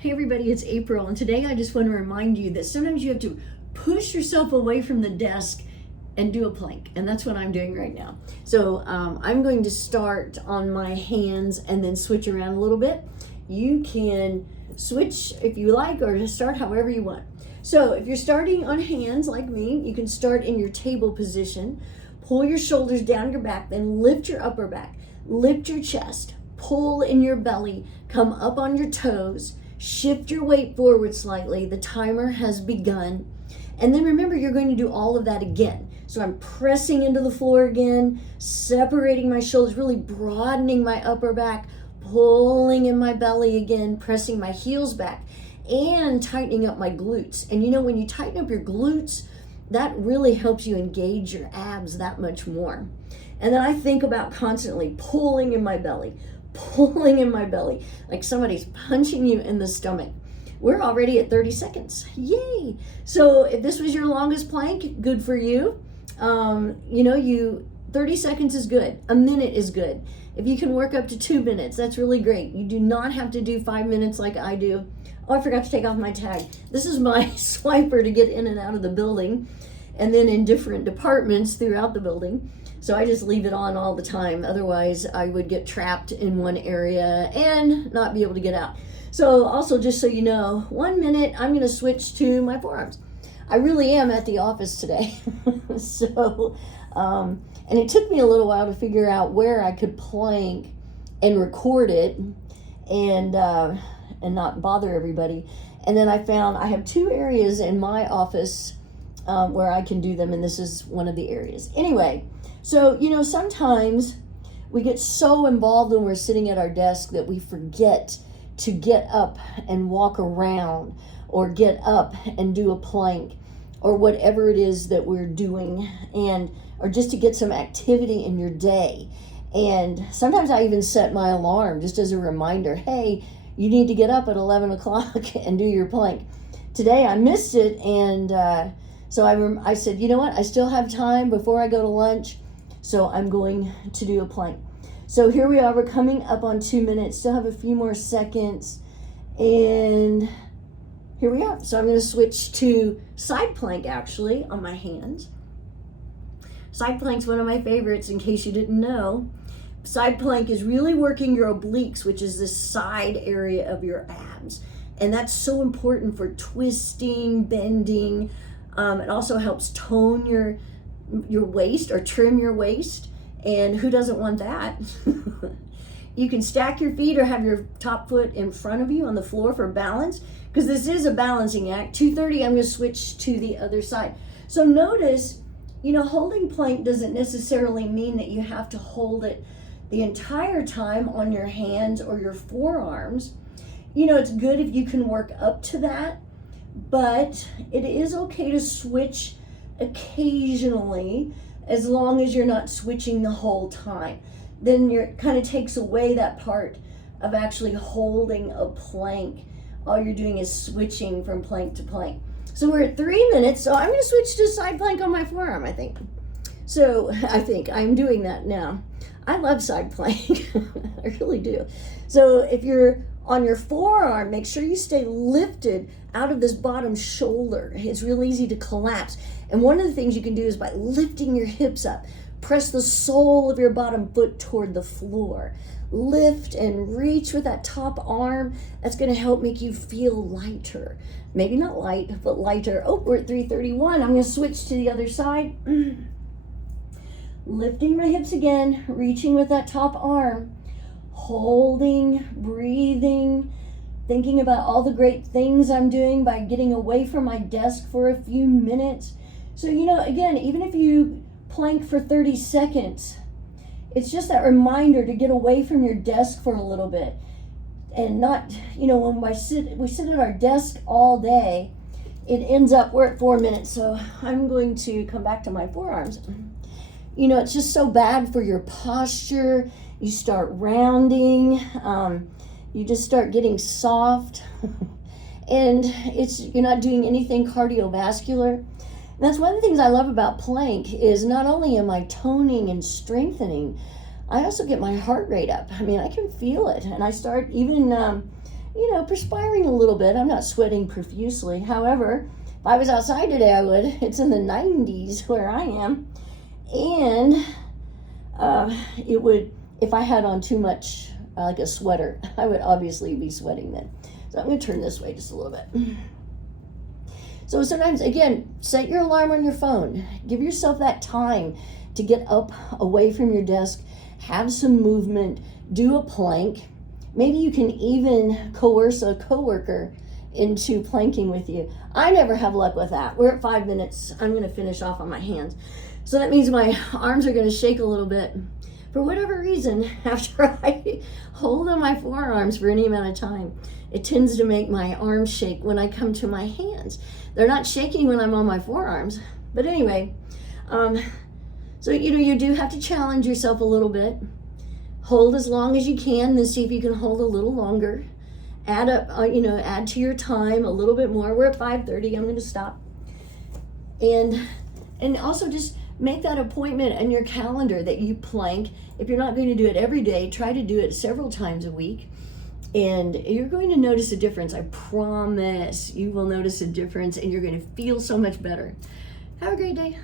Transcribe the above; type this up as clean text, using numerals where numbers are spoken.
Hey everybody, it's April, and today I just want to remind you that sometimes you have to push yourself away from the desk and do a plank, and that's what I'm doing right now. So I'm going to start on my hands and then switch around a little bit. You can switch if you like, or just start however you want. So if you're starting on hands like me, you can start in your table position, pull your shoulders down your back, then lift your upper back, lift your chest, pull in your belly, come up on your toes, shift your weight forward slightly. The timer has begun. And then remember, you're going to do all of that again. So I'm pressing into the floor again, separating my shoulders, really broadening my upper back, pulling in my belly again, pressing my heels back, and tightening up my glutes. And you know, when you tighten up your glutes, that really helps you engage your abs that much more. And then I think about constantly pulling in my belly, like somebody's punching you in the stomach. We're already at 30 seconds. Yay! So if this was your longest plank, good for you. 30 seconds is good. A minute is good. If you can work up to 2 minutes, that's really great. You do not have to do 5 minutes like I do. Oh, I forgot to take off my tag. This is my swiper to get in and out of the building, and then in different departments throughout the building. So I just leave it on all the time. Otherwise, I would get trapped in one area and not be able to get out. So also, just so you know, 1 minute, I'm going to switch to my forearms. I really am at the office today. And it took me a little while to figure out where I could plank and record it and not bother everybody. And then I found I have 2 areas in my office where I can do them, and this is one of the areas. Anyway, so, sometimes we get so involved when we're sitting at our desk that we forget to get up and walk around, or get up and do a plank, or whatever it is that we're doing, or just to get some activity in your day. And sometimes I even set my alarm just as a reminder, hey, you need to get up at 11 o'clock and do your plank. Today I missed it, and so I said, you know what, I still have time before I go to lunch, so I'm going to do a plank. So here we are, we're coming up on 2 minutes, still have a few more seconds, and here we are. So I'm going to switch to side plank, actually, on my hands. Side plank's one of my favorites, in case you didn't know. Side plank is really working your obliques, which is the side area of your abs. And that's so important for twisting, bending. It also helps tone your waist, or trim your waist. And who doesn't want that? You can stack your feet or have your top foot in front of you on the floor for balance, because this is a balancing act. 2:30, I'm going to switch to the other side. So notice, holding plank doesn't necessarily mean that you have to hold it the entire time on your hands or your forearms. It's good if you can work up to that, but it is okay to switch occasionally, as long as you're not switching the whole time. Then it kind of takes away that part of actually holding a plank. All you're doing is switching from plank to plank. So we're at 3 minutes, so I'm going to switch to side plank on my forearm, I think. So I think I'm doing that now. I love side plank. I really do. So if you're on your forearm, make sure you stay lifted out of this bottom shoulder. It's real easy to collapse. And one of the things you can do is by lifting your hips up, press the sole of your bottom foot toward the floor. Lift and reach with that top arm. That's going to help make you feel lighter. Maybe not light, but lighter. Oh, we're at 3:31. I'm going to switch to the other side. Lifting my hips again, reaching with that top arm. Holding, breathing, thinking about all the great things I'm doing by getting away from my desk for a few minutes. So, again, even if you plank for 30 seconds, it's just that reminder to get away from your desk for a little bit. And not, when we sit at our desk all day, it ends up, we're at 4 minutes, so I'm going to come back to my forearms. It's just so bad for your posture. You start rounding, you just start getting soft, and you're not doing anything cardiovascular. And that's one of the things I love about plank, is not only am I toning and strengthening, I also get my heart rate up. I mean, I can feel it, and I start even perspiring a little bit. I'm not sweating profusely. However, if I was outside today, I would. It's in the 90s where I am. And it would, if I had on too much, like a sweater, I would obviously be sweating then. So I'm going to turn this way just a little bit. So sometimes, again, set your alarm on your phone. Give yourself that time to get up away from your desk, have some movement, do a plank. Maybe you can even coerce a coworker into planking with you. I never have luck with that. We're at 5 minutes. I'm going to finish off on my hands. So that means my arms are going to shake a little bit. For whatever reason, after I hold on my forearms for any amount of time, it tends to make my arms shake when I come to my hands. They're not shaking when I'm on my forearms. But anyway, so you do have to challenge yourself a little bit. Hold as long as you can, then see if you can hold a little longer. Add up, add to your time a little bit more. We're at 5:30. I'm going to stop. And also just make that appointment in your calendar that you plank. If you're not going to do it every day, try to do it several times a week. And you're going to notice a difference. I promise you will notice a difference, and you're going to feel so much better. Have a great day.